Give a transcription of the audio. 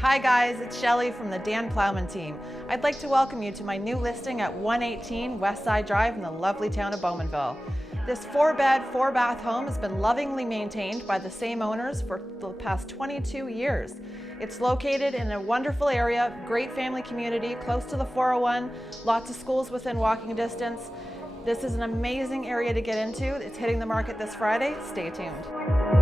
Hi guys, it's Shelly from the Dan Plowman team. I'd like to welcome you to my new listing at 118 West Side Drive in the lovely town of Bowmanville. This 4-bed, 4-bath home has been lovingly maintained by the same owners for the past 22 years. It's located in a wonderful area, great family community, close to the 401, lots of schools within walking distance. This is an amazing area to get into. It's hitting the market this Friday. Stay tuned.